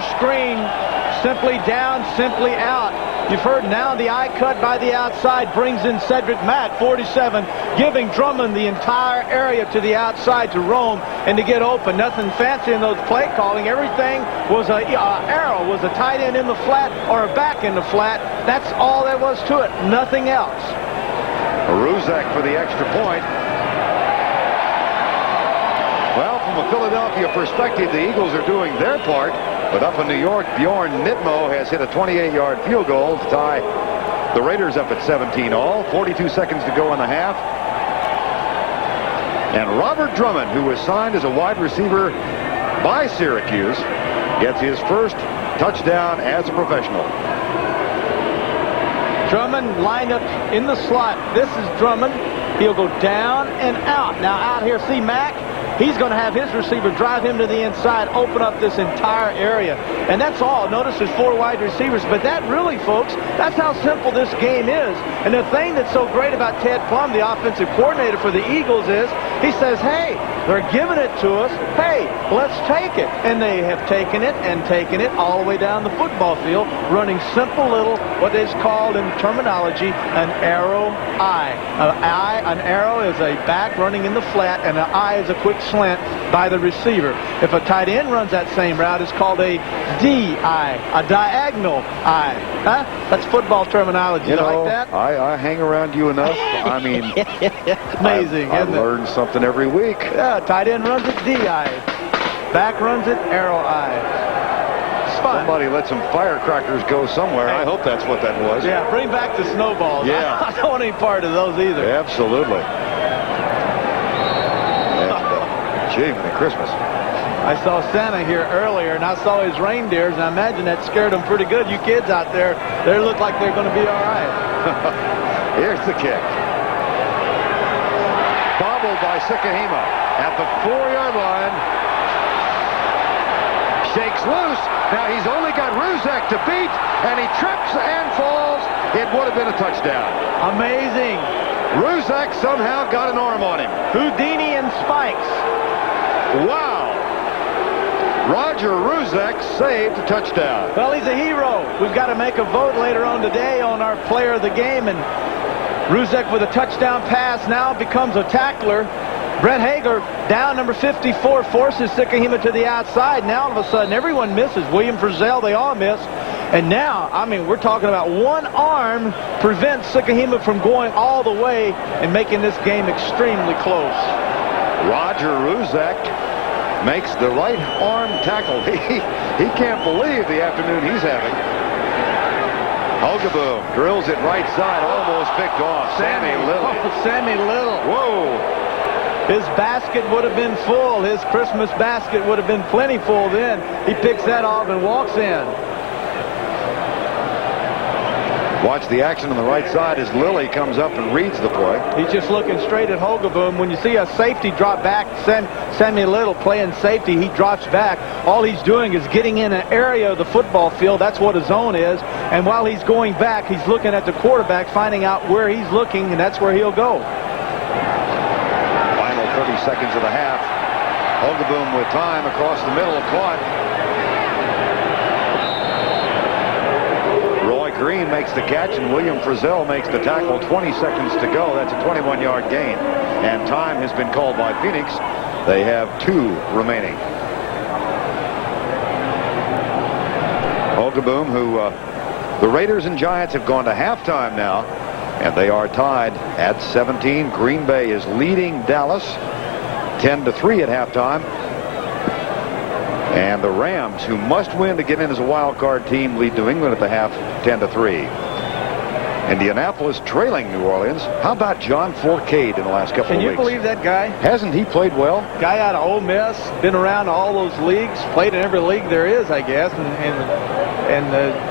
your screen. Simply down, simply out. You've heard now the eye cut by the outside brings in Cedric Mack, 47, giving Drummond the entire area to the outside to roam and to get open. Nothing fancy in those play calling. Everything was a arrow, was a tight end in the flat or a back in the flat. That's all there was to it. Nothing else. Ruzek for the extra point. Well, from a Philadelphia perspective, the Eagles are doing their part. But up in New York, Bjorn Nitmo has hit a 28-yard field goal to tie the Raiders up at 17 all. 42 seconds to go in the half. And Robert Drummond, who was signed as a wide receiver by Syracuse, gets his first touchdown as a professional. Drummond lined up in the slot. This is Drummond. He'll go down and out. Now out here, see Mack? He's going to have his receiver drive him to the inside, open up this entire area. And that's all. Notice there's 4 wide receivers. But that really, folks, that's how simple this game is. And the thing that's so great about Ted Plum, the offensive coordinator for the Eagles, is he says, hey, they're giving it to us. Hey, let's take it. And they have taken it and taken it all the way down the football field, running simple little, what is called in terminology, an arrow eye. An arrow is a back running in the flat, and an eye is a quick slant by the receiver. If a tight end runs that same route, it's called a D-eye, a diagonal eye. Huh? That's football terminology. You know, like that? I hang around you enough. I mean, amazing, I isn't it? learn something every week. Yeah, tight end runs it D-eye. Back runs it arrow eye. Somebody let some firecrackers go somewhere. I hope that's what that was. Yeah, bring back the snowballs. Yeah. I don't want any part of those either. Absolutely. Gee, Merry Christmas. I saw Santa here earlier, and I saw his reindeers, and I imagine that scared them pretty good. You kids out there, they look like they're going to be all right. Here's the kick. Bobbled by Sikahema at the 4-yard line. Shakes loose. Now he's only got Ruzek to beat, and he trips and falls. It would have been a touchdown. Amazing. Ruzek somehow got an arm on him. Houdini and spikes. Wow. Roger Ruzek saved a touchdown. Well, he's a hero. We've got to make a vote later on today on our player of the game, and Ruzek with a touchdown pass now becomes a tackler. Brett Hager, down number 54, forces Sikahema to the outside. Now, all of a sudden, everyone misses. William Frizzell, they all miss. And now, I mean, we're talking about one arm prevents Sikahema from going all the way and making this game extremely close. Roger Ruzek makes the right arm tackle. He can't believe the afternoon he's having. Hogaboom drills it right side, almost picked off. Sammy Little. Oh, Sammy Little. Whoa. His basket would have been full. His Christmas basket would have been plenty full then. He picks that off and walks in. Watch the action on the right side as Lilly comes up and reads the play. He's just looking straight at Hogaboom. When you see a safety drop back, Sammy Little playing safety, he drops back. All he's doing is getting in an area of the football field. That's what a zone is. And while he's going back, he's looking at the quarterback, finding out where he's looking, and that's where he'll go. 30 seconds of the half. Hogaboom with time across the middle, caught. Roy Green makes the catch, and William Frizzell makes the tackle. 20 seconds to go. That's a 21-yard gain. And time has been called by Phoenix. They have 2 remaining. Hogaboom, who the Raiders and Giants have gone to halftime now. And they are tied at 17. Green Bay is leading Dallas 10-3 at halftime. And the Rams, who must win to get in as a wild card team, lead New England at the half 10-3. Indianapolis trailing New Orleans. How about John Forcade in the last couple of weeks? Can you believe that guy? Hasn't he played well? Guy out of Ole Miss, been around all those leagues, played in every league there is, I guess, and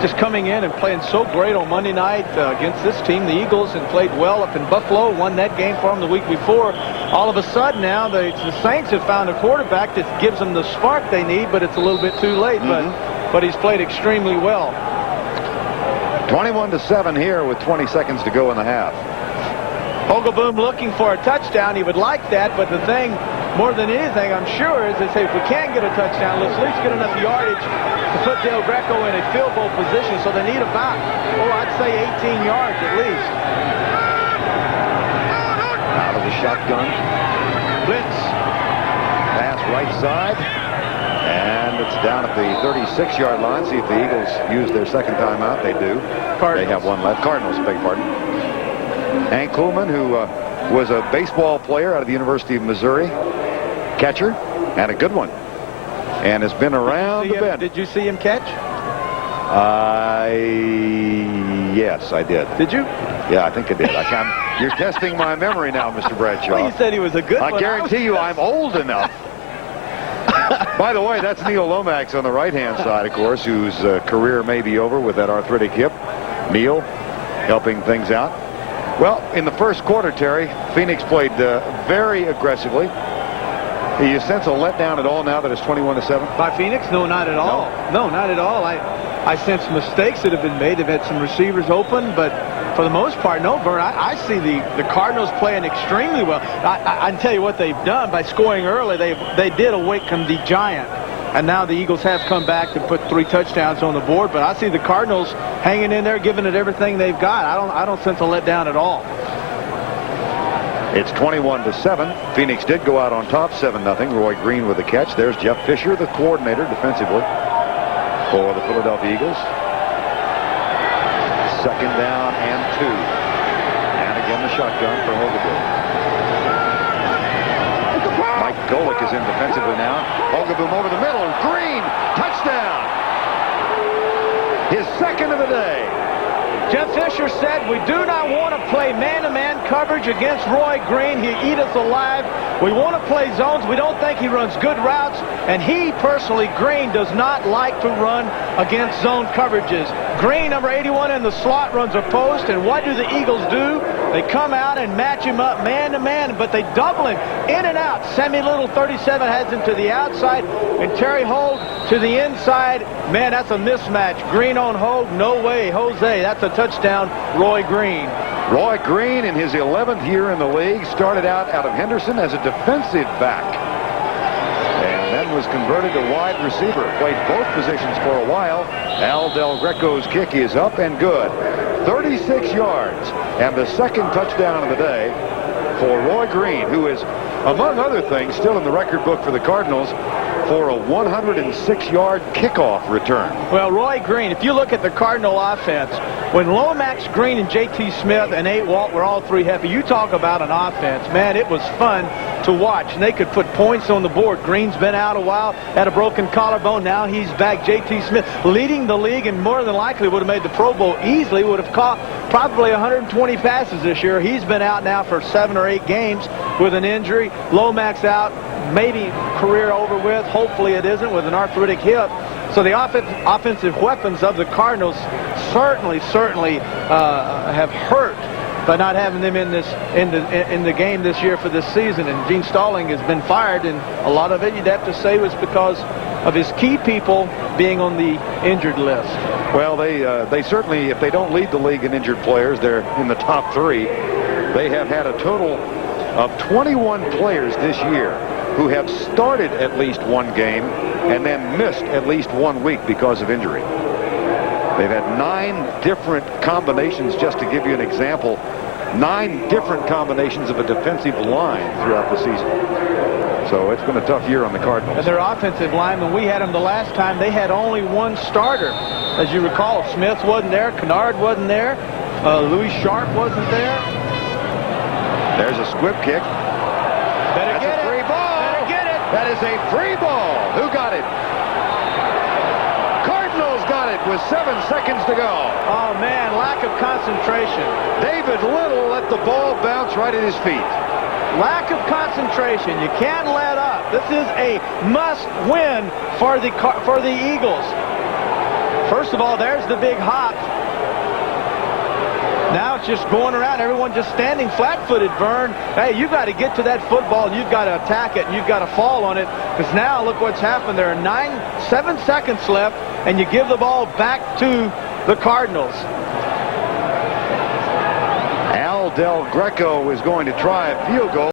just coming in and playing so great on Monday night against this team, the Eagles, and played well up in Buffalo, won that game for them the week before. All of a sudden now the Saints have found a quarterback that gives them the spark they need, but it's a little bit too late. But he's played extremely well. 21-7 here with 20 seconds to go in the half. Hogaboom looking for a touchdown. He would like that, but the thing, more than anything, I'm sure, is they say if we can't get a touchdown, let's at least get enough yardage to put Del Greco in a field goal position. So they need about, I'd say 18 yards at least. Out of the shotgun. Blitz. Pass right side. And it's down at the 36-yard line. See if the Eagles use their second timeout. They do. Cardinals. They have one left. Cardinals, beg pardon. Hank Kuhlman, who was a baseball player out of the University of Missouri, catcher, and a good one, and has been around the bend. Did you see him catch? Yes, I did. Did you? Yeah, I think I did. You're testing my memory now, Mr. Bradshaw. Well, you said he was a good one. I guarantee you I'm old enough. By the way, that's Neil Lomax on the right-hand side, of course, whose career may be over with that arthritic hip. Neil helping things out. Well, in the first quarter, Terry, Phoenix played very aggressively. Do you sense a letdown at all now that it's 21-7? By Phoenix? No, not at all. No, not at all. I sense mistakes that have been made. They've had some receivers open, but for the most part, no, Vern. I see the Cardinals playing extremely well. I can tell you what they've done by scoring early. They did awaken the giant. And now the Eagles have come back to put 3 touchdowns on the board. But I see the Cardinals hanging in there, giving it everything they've got. I don't sense a letdown at all. It's 21-7. Phoenix did go out on top, 7-0. Roy Green with the catch. There's Jeff Fisher, the coordinator defensively for the Philadelphia Eagles. Second down and 2. And again the shotgun for Hogaboom. Mike Golick is in defensively now. Hogaboom over the middle. Green, touchdown. His second of the day. Jeff Fisher said, we do not want to play man-to-man coverage against Roy Green. He'll eat us alive. We want to play zones. We don't think he runs good routes. And he personally, Green, does not like to run against zone coverages. Green, number 81 in the slot, runs a post. And what do the Eagles do? They come out and match him up man-to-man, but they double him in and out. Sammy Little, 37, heads him to the outside, and Terry Holt to the inside. Man, that's a mismatch. Green on Holt, no way. Jose, that's a touchdown, Roy Green. Roy Green, in his 11th year in the league, started out of Henderson as a defensive back. And then was converted to wide receiver. Played both positions for a while. Al Del Greco's kick is up and good. 36 yards. And the second touchdown of the day for Roy Green, who is, among other things, still in the record book for the Cardinals for a 106-yard kickoff return. Well, Roy Green, if you look at the Cardinal offense, when Lomax, Green, and J.T. Smith and Nate Walt were all 3 healthy, you talk about an offense. Man, it was fun to watch, and they could put points on the board. Green's been out a while, had a broken collarbone. Now he's back. J.T. Smith leading the league and more than likely would have made the Pro Bowl easily, would have caught probably 120 passes this year. He's been out now for 7 or 8 games with an injury. Lomax out, maybe career over with. Hopefully it isn't, with an arthritic hip. So the offensive weapons of the Cardinals certainly have hurt by not having them in the game this year for this season. And Gene Stalling has been fired, and a lot of it you'd have to say was because of his key people being on the injured list. Well, they certainly, if they don't lead the league in injured players, they're in the top 3. They have had a total of 21 players this year who have started at least 1 game and then missed at least 1 week because of injury. They've had 9 different combinations, just to give you an example, 9 different combinations of a defensive line throughout the season. So it's been a tough year on the Cardinals. And their offensive line, when we had them the last time, they had only 1 starter. As you recall, Smith wasn't there, Kennard wasn't there, Louis Sharp wasn't there. There's a squib kick. Better get it. Free ball. Better get it. That is a free ball. Who got it? Cardinals got it with 7 seconds to go. Oh, man, lack of concentration. David Little let the ball bounce right at his feet. Lack of concentration. You can't let up. This is a must-win for the Eagles. First of all, there's the big hop. Now it's just going around, everyone just standing flat-footed, Vern. Hey, you've got to get to that football, and you've got to attack it, and you've got to fall on it. Because now, look what's happened. There are 7 seconds left, and you give the ball back to the Cardinals. Al Del Greco is going to try a field goal.